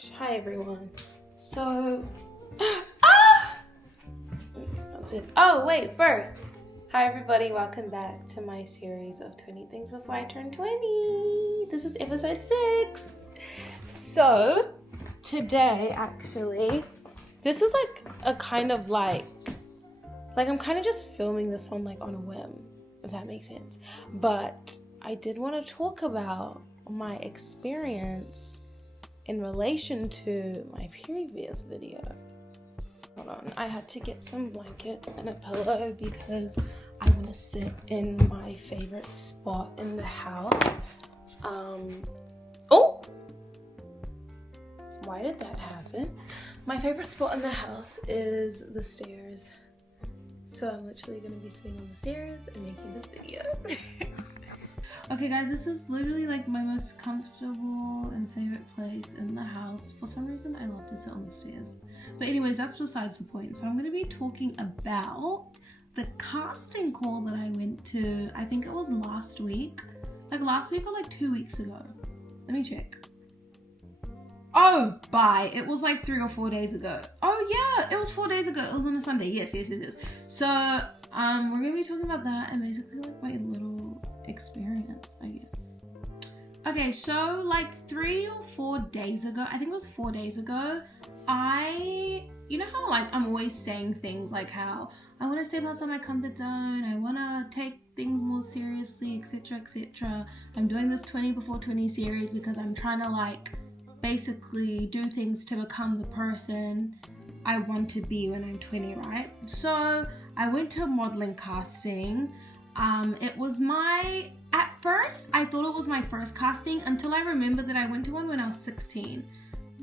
gosh, hi everyone. So, That's it. Oh wait, first, hi everybody, welcome back to my series of 20 things before I turn 20. This is episode 6. So, today actually, this is like a kind of like I'm kind of just filming this one like on a whim, if that makes sense. But I did want to talk about my experience in relation to my previous video. Hold on, I had to get some blankets and a pillow because I want to sit in my favorite spot in the house. Oh! Why did that happen? My favorite spot in the house is the stairs. So I'm literally going to be sitting on the stairs and making this video. Okay guys, this is literally like my most comfortable and favorite place in the house. For some reason, I love to sit on the stairs. But anyways, that's besides the point. So I'm going to be talking about the casting call that I went to, I think it was last week. Like last week or like 2 weeks ago. Let me check. Oh, bye. It was like 3 or 4 days ago. Oh yeah, it was 4 days ago. It was on a Sunday. Yes. So, we're going to be talking about that and basically like my little experience, I guess. Okay, so like 3 or 4 days ago, I think it was 4 days ago, you know how like I'm always saying things like how I want to step outside my comfort zone, I want to take things more seriously, etc. I'm doing this 20 before 20 series because I'm trying to like basically do things to become the person I want to be when I'm 20, right? So I went to a modeling casting. It was at first I thought it was my first casting until I remembered that I went to one when I was 16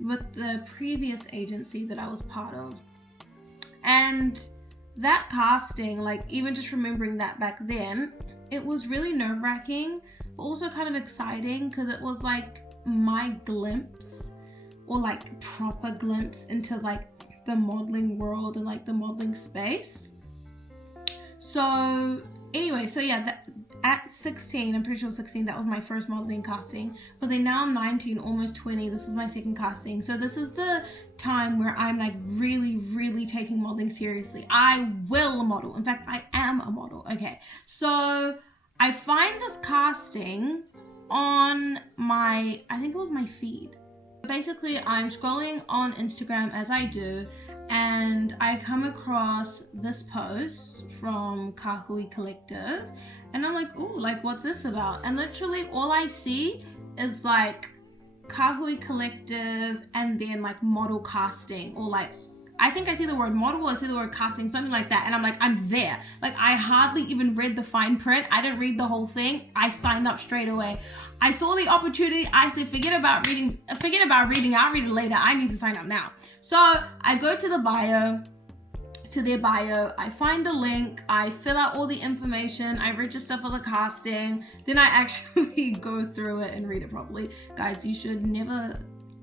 with the previous agency that I was part of. And that casting, like even just remembering that back then, it was really nerve-wracking, but also kind of exciting because it was like my glimpse, or like proper glimpse into like the modeling world and like the modeling space. So anyway, so yeah, at 16, I'm pretty sure 16, that was my first modeling casting. But then now I'm 19, almost 20. This is my second casting. So this is the time where I'm like really taking modeling seriously. I will model. In fact, I am a model. Okay, so I find this casting on I think it was my feed. Basically, I'm scrolling on Instagram as I do, and I come across this post from Kahui Collective, and I'm like, ooh, like what's this about? And literally all I see is like Kahui Collective and then like model casting, or like I think I see the word model, I see the word casting, something like that. And I'm like, I'm there. Like I hardly even read the fine print. I didn't read the whole thing. I signed up straight away. I saw the opportunity. I said, forget about reading. I'll read it later. I need to sign up now. So I go to their bio. I find the link. I fill out all the information. I register for the casting. Then I actually go through it and read it properly. Guys, you should never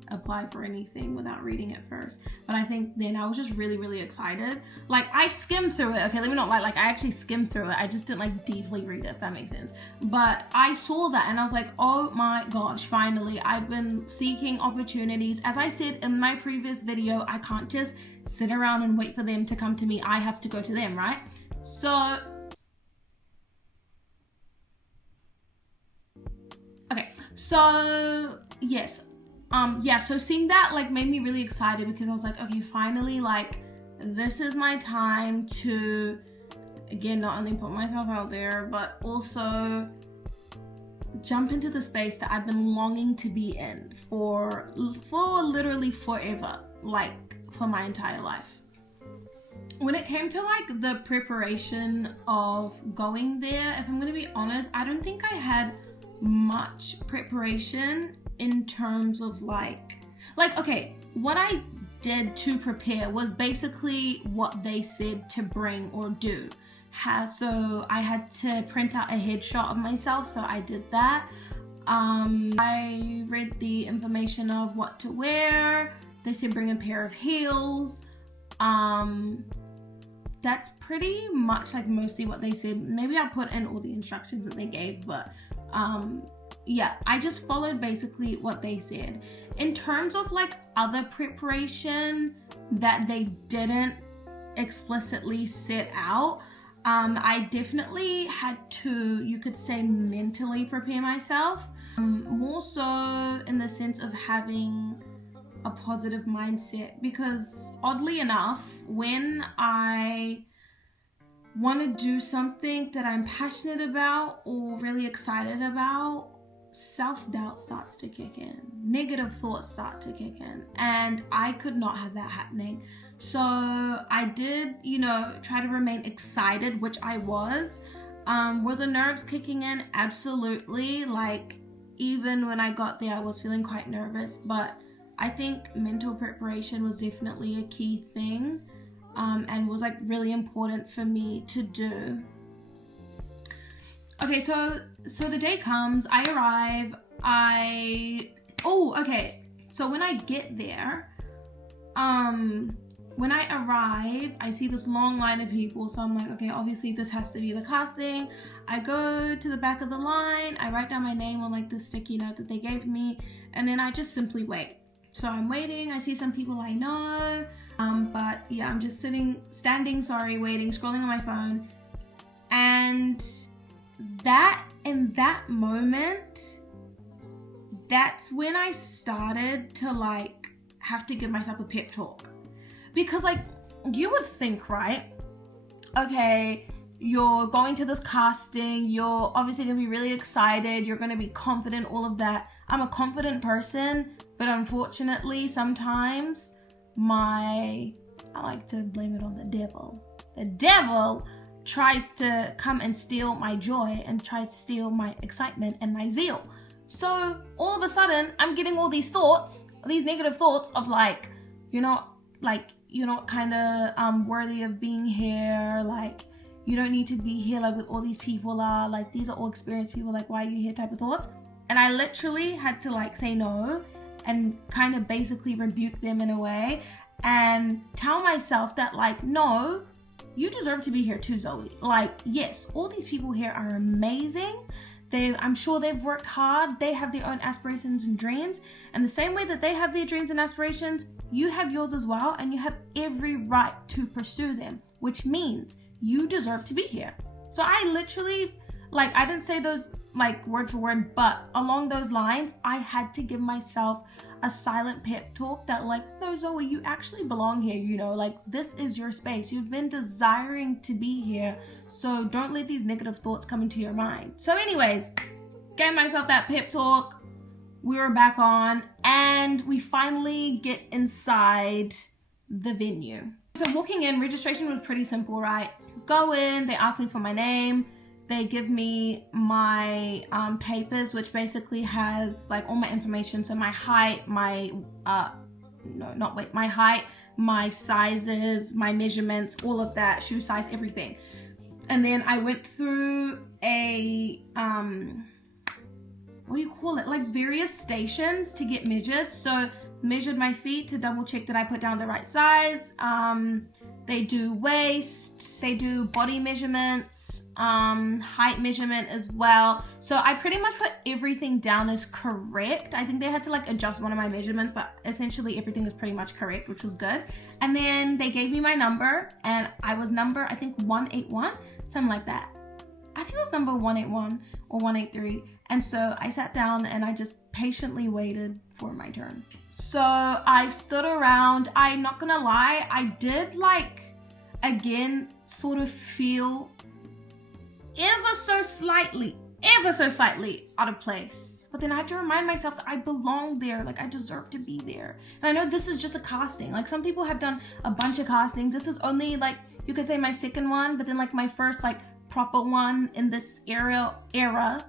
apply for anything without reading it first. But I think then I was just really excited. Like I skimmed through it. Okay, let me not lie. Like I actually skimmed through it. I just didn't like deeply read it, if that makes sense. But I saw that and I was like, oh my gosh, finally. I've been seeking opportunities. As I said in my previous video, I can't just sit around and wait for them to come to me. I have to go to them, right? So okay, so yes. So seeing that like made me really excited because I was like, okay, finally, like this is my time to, again, not only put myself out there, but also jump into the space that I've been longing to be in for literally forever, like for my entire life. When it came to like the preparation of going there, if I'm gonna be honest, I don't think I had much preparation in terms of like okay, what I did to prepare was basically what they said to bring or do. So I had to print out a headshot of myself, so I did that. I read the information of what to wear. They said bring a pair of heels. That's pretty much like mostly what they said. Maybe I'll put in all the instructions that they gave, but yeah, I just followed basically what they said. In terms of like other preparation that they didn't explicitly set out, I definitely had to, you could say, mentally prepare myself. More so in the sense of having a positive mindset, because oddly enough, when I want to do something that I'm passionate about or really excited about, self-doubt starts to kick in, negative thoughts start to kick in, and I could not have that happening. So I did, try to remain excited, which I was. Were the nerves kicking in? Absolutely. Like, even when I got there, I was feeling quite nervous, but I think mental preparation was definitely a key thing, and was like really important for me to do. Okay, so the day comes, I arrive, so when I get there, when I arrive, I see this long line of people, so I'm like, okay, obviously this has to be the casting. I go to the back of the standing, I write down my name on like the sticky note that they gave me, and then I just simply wait. So I'm waiting, I see some people I know, but yeah, I'm just waiting, scrolling on my phone, and in that moment, that's when I started to like have to give myself a pep talk. Because like, you would think, right? Okay, you're going to this casting, you're obviously gonna be really excited, you're gonna be confident, all of that. I'm a confident person, but unfortunately, sometimes I like to blame it on the devil. The devil tries to come and steal my joy and tries to steal my excitement and my zeal. So all of a sudden, I'm getting all these thoughts, these negative thoughts of like, you're not kind of worthy of being here, like you don't need to be here, like with all these people are, like these are all experienced people, like why are you here type of thoughts. And I literally had to like say no and kind of basically rebuke them in a way and tell myself that like, no, you deserve to be here too, Zoe. Like, yes, all these people here are amazing. I'm sure they've worked hard. They have their own aspirations and dreams. And the same way that they have their dreams and aspirations, you have yours as well. And you have every right to pursue them, which means you deserve to be here. So I literally, like, I didn't say those like word for word, but along those lines, I had to give myself a silent pep talk that like, no, Zoe, you actually belong here, like this is your space. You've been desiring to be here, so don't let these negative thoughts come into your mind. So anyways, gave myself that pep talk. We were back on and we finally get inside the venue. So walking in, registration was pretty simple, right? Go in, they ask me for my name. They give me my papers, which basically has like all my information. So my height, my height, my sizes, my measurements, all of that, shoe size, everything. And then I went through a, what do you call it? Like various stations to get measured. So measured my feet to double check that I put down the right size. They do waist, they do body measurements, height measurement as well. So I pretty much put everything down as correct. I think they had to like adjust one of my measurements, but essentially everything was pretty much correct, which was good. And then they gave me my number and I was number, I think 181, something like that. I think it was number 181 or 183. And so I sat down and I just patiently waited for my turn. So I stood around. I'm not gonna lie, I did like, again, sort of feel ever so slightly out of place. But then I had to remind myself that I belong there, like I deserve to be there. And I know this is just a casting. Like some people have done a bunch of castings. This is only like, you could say my second one, but then like my first like proper one in this era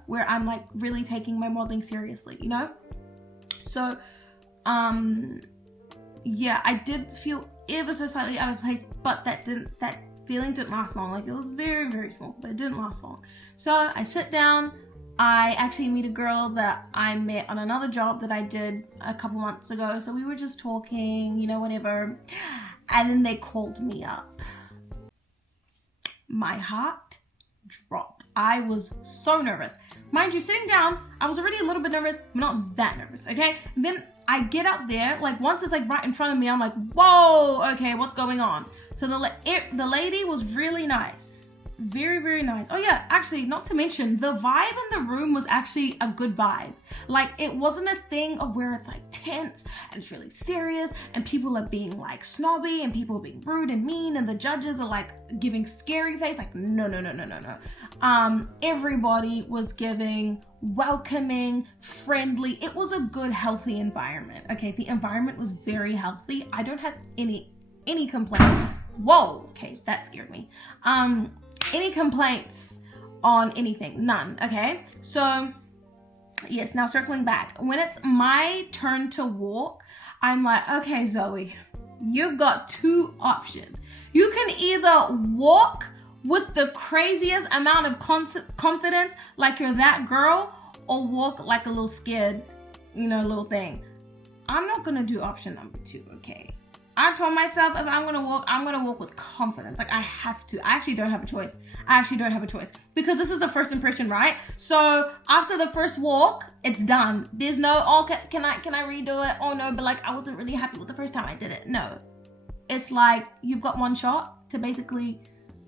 where I'm like really taking my modeling seriously, So, yeah, I did feel ever so slightly out of place, but that feeling didn't last long. Like it was very, very small, but it didn't last long. So I sit down, I actually meet a girl that I met on another job that I did a couple months ago. So we were just talking, whatever. And then they called me up. My heart dropped. I was so nervous. Mind you, sitting down, I was already a little bit nervous, but not that nervous, okay? And then I get up there, like once it's like right in front of me, I'm like, whoa, okay, what's going on? So the lady was really nice. Very, very nice. Oh yeah, actually, not to mention, the vibe in the room was actually a good vibe. Like, it wasn't a thing of where it's like tense and it's really serious and people are being like snobby and people are being rude and mean and the judges are like giving scary face. Like, no. Everybody was giving welcoming, friendly. It was a good, healthy environment. Okay, the environment was very healthy. I don't have any complaints. Whoa, okay, that scared me. Any complaints on anything? None, okay? So, yes, now circling back. When it's my turn to walk, I'm like, okay, Zoe, you've got two options. You can either walk with the craziest amount of confidence, like you're that girl, or walk like a little scared, little thing. I'm not gonna do option number 2, okay? I told myself if I'm gonna walk with confidence. Like, I have to. I actually don't have a choice. Because this is the first impression, right? So after the first walk, it's done. There's no, oh, can I redo it? Oh no, but like I wasn't really happy with the first time I did it. No. It's like you've got one shot to basically,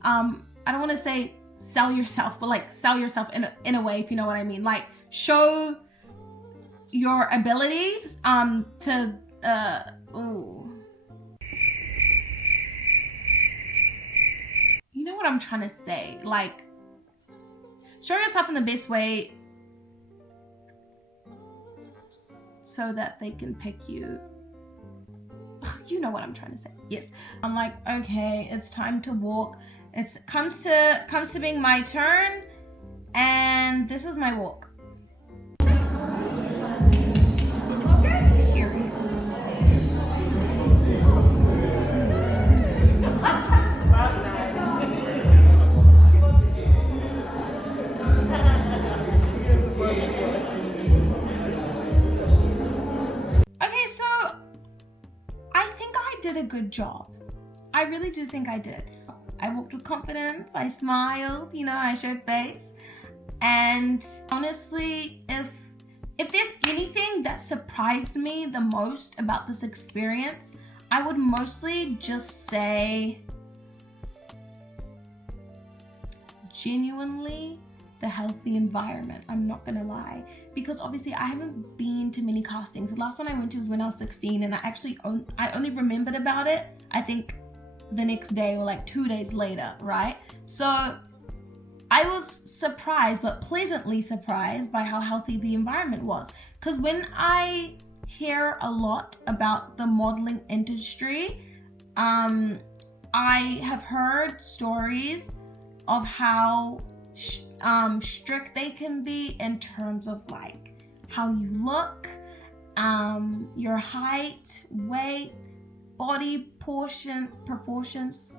I don't want to say sell yourself, but like sell yourself in a way, if you know what I mean. Like, show your abilities you know what I'm trying to say? Like, show yourself in the best way so that they can pick you. You know what I'm trying to say. Yes. I'm like, okay, it's time to walk. It comes to being my turn, and this is my walk. Did a good job. I really do think I did. I walked with confidence, I smiled, I showed face. And honestly, if there's anything that surprised me the most about this experience, I would mostly just say genuinely the healthy environment. I'm not gonna lie, because obviously I haven't been to many castings. The last one I went to was when I was 16, and I only remembered about it, I think the next day or like 2 days later, right? So I was surprised, but pleasantly surprised by how healthy the environment was. Because when I hear a lot about the modeling industry, I have heard stories of how strict they can be in terms of like how you look, your height, weight, body proportions,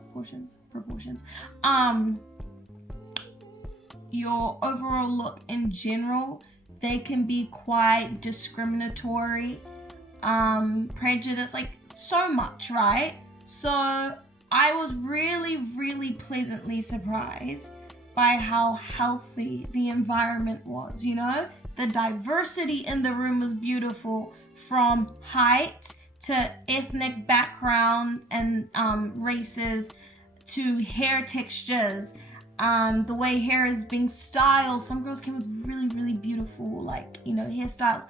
your overall look in general. They can be quite discriminatory, prejudice, like so much, right? So I was really, really pleasantly surprised by how healthy the environment was, The diversity in the room was beautiful, from height to ethnic background and races to hair textures, the way hair is being styled. Some girls came with really, really beautiful, hairstyles,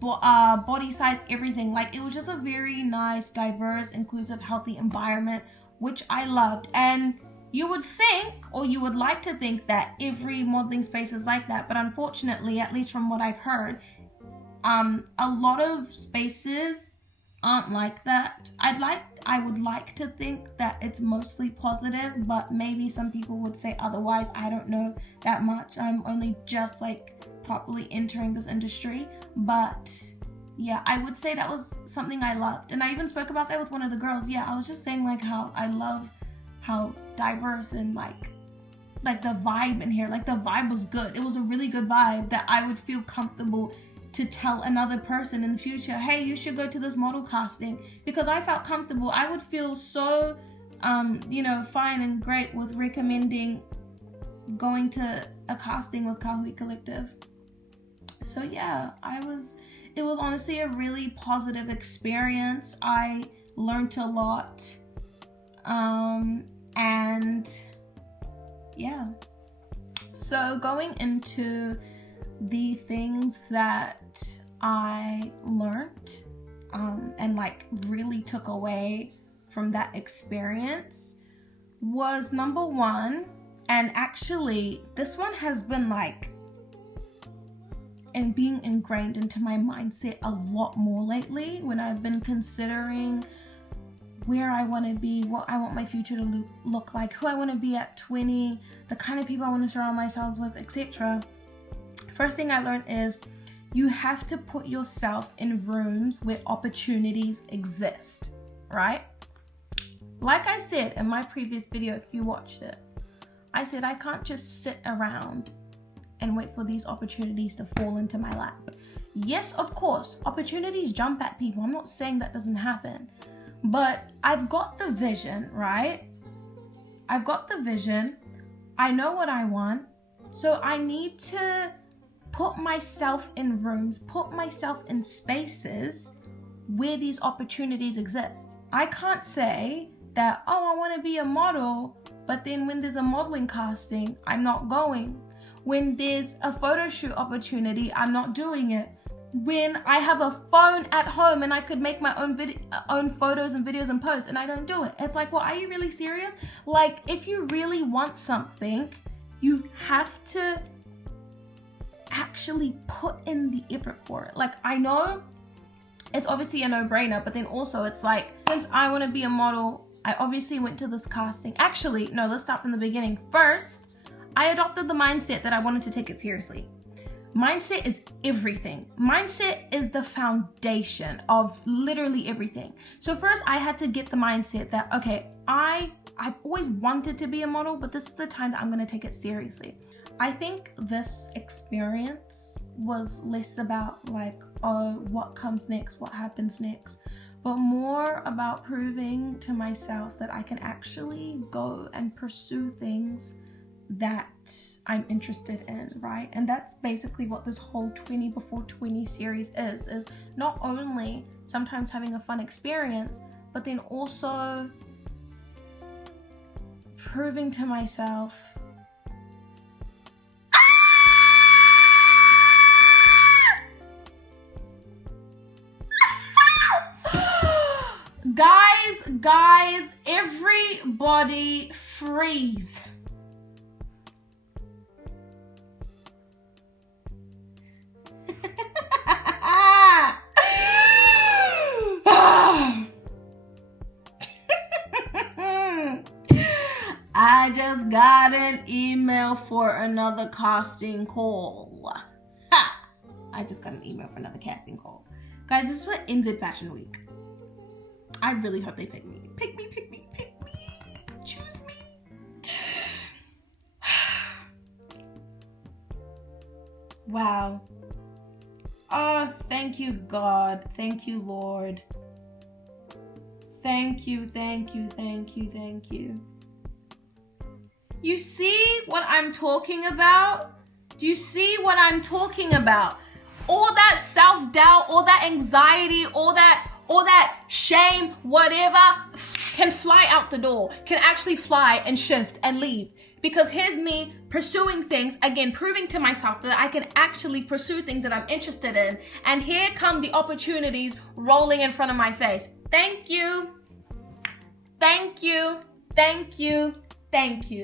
body size, everything. Like, it was just a very nice, diverse, inclusive, healthy environment, which I loved. And you would think, or you would like to think, that every modeling space is like that, but unfortunately, at least from what I've heard, a lot of spaces aren't like that. I would like to think that it's mostly positive, but maybe some people would say otherwise. I don't know that much. I'm only just properly entering this industry, but yeah, I would say that was something I loved. And I even spoke about that with one of the girls. Yeah, I was just saying how I love how diverse and like the vibe in here, the vibe was good. It was a really good vibe that I would feel comfortable to tell another person in the future, hey, you should go to this model casting, because I felt comfortable. I would feel so fine and great with recommending going to a casting with Kahui Collective. So yeah, it was honestly a really positive experience. I learned a lot. And yeah. So going into the things that I learned, and like really took away from that experience was number one, and actually this one has been like and being ingrained into my mindset a lot more lately when I've been considering where I want to be, what I want my future to look like, who I want to be at 20, the kind of people I want to surround myself with, etc. First thing I learned is you have to put yourself in rooms where opportunities exist, right? Like I said in my previous video, if you watched it, I said I can't just sit around and wait for these opportunities to fall into my lap. Yes, of course, opportunities jump at people. I'm not saying that doesn't happen. But I've got the vision, right? I've got the vision. I know what I want. So I need to put myself in rooms, put myself in spaces where these opportunities exist. I can't say that, oh, I want to be a model, but then when there's a modeling casting, I'm not going. When there's a photo shoot opportunity, I'm not doing it. When I have a phone at home and I could make my own photos and videos and posts and I don't do it. It's like, well, are you really serious? Like, if you really want something, you have to actually put in the effort for it. Like, I know it's obviously a no-brainer, but then also it's like, since I want to be a model, I obviously went to this casting. Actually, no, let's start from the beginning. First, I adopted the mindset that I wanted to take it seriously. Mindset is everything. Mindset is the foundation of literally everything. So first I had to get the mindset that, okay, I've always wanted to be a model, but this is the time that I'm going to take it seriously. I think this experience was less about like, oh, what comes next, what happens next, but more about proving to myself that I can actually go and pursue things that I'm interested in, right? And that's basically what this whole 20 before 20 series is not only sometimes having a fun experience, but then also proving to myself guys, everybody freeze. I just got an email for another casting call. Ha! I just got an email for another casting call. Guys, this is for NZ Fashion Week. I really hope they pick me. Pick me. Choose me. Wow. Oh, thank you, God. Thank you, Lord. Thank you. You see what I'm talking about? Do you see what I'm talking about? All that self-doubt, all that anxiety, all that shame, whatever, can fly out the door, can actually fly and shift and leave. Because here's me pursuing things, again, proving to myself that I can actually pursue things that I'm interested in. And here come the opportunities rolling in front of my face. Thank you.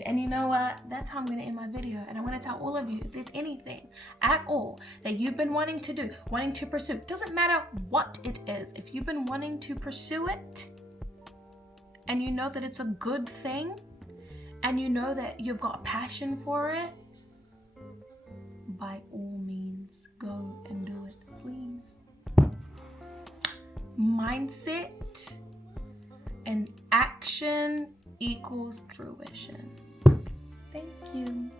And you know what? That's how I'm going to end my video. And I'm going to tell all of you, if there's anything at all that you've been wanting to do, wanting to pursue, doesn't matter what it is. If you've been wanting to pursue it and you know that it's a good thing and you know that you've got a passion for it, by all means, go and do it, please. Mindset and action equals fruition. Thank you.